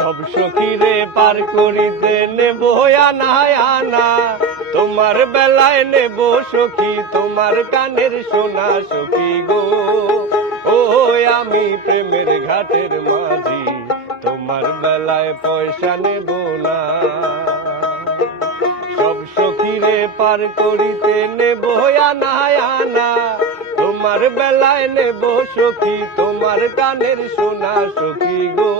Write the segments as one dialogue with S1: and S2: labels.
S1: সব সখীরে পার করিতে নেব আনা আনা। তোমার বেলায় নেব সখী, তোমার কানের সোনা সখী গো। ও আমি প্রেমের ঘাটের মাঝি, তোমার বেলায় পয়সা নেব না। সব সখীরে পার করিতে নেব আনা আনা। তোমার বেলায় নেব সখী, তোমার কানের সোনা সখী গো।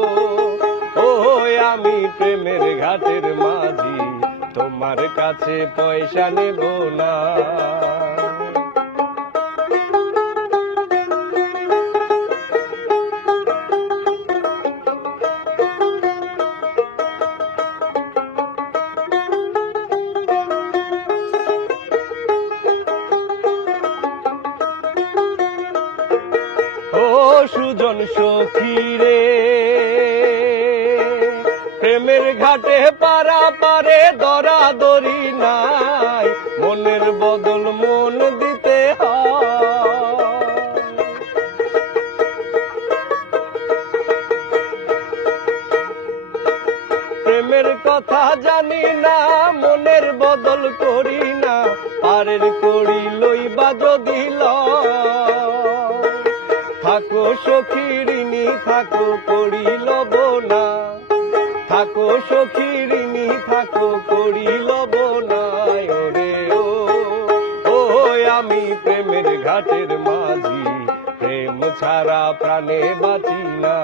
S1: আমি প্রেমের ঘাটের মাঝি তোমার কাছে পয়সা নেব না। সুজন সখী রে ঘাটে পারা পারে দরা দরি নাই। মনের বদল মন দিতে প্রেমের কথা জানি না, মনের বদল করি না। পারের করি লইবা যদি। থাকো সখীরিনী থাকো করি লব না থাকো সখীরিনী থাকো করি লব না ও আমি প্রেমের ঘাটের মাঝি, প্রেম ছাড়া প্রাণে বাঁচি না।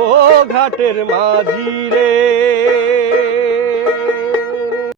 S1: ও ঘাটের মাঝি রে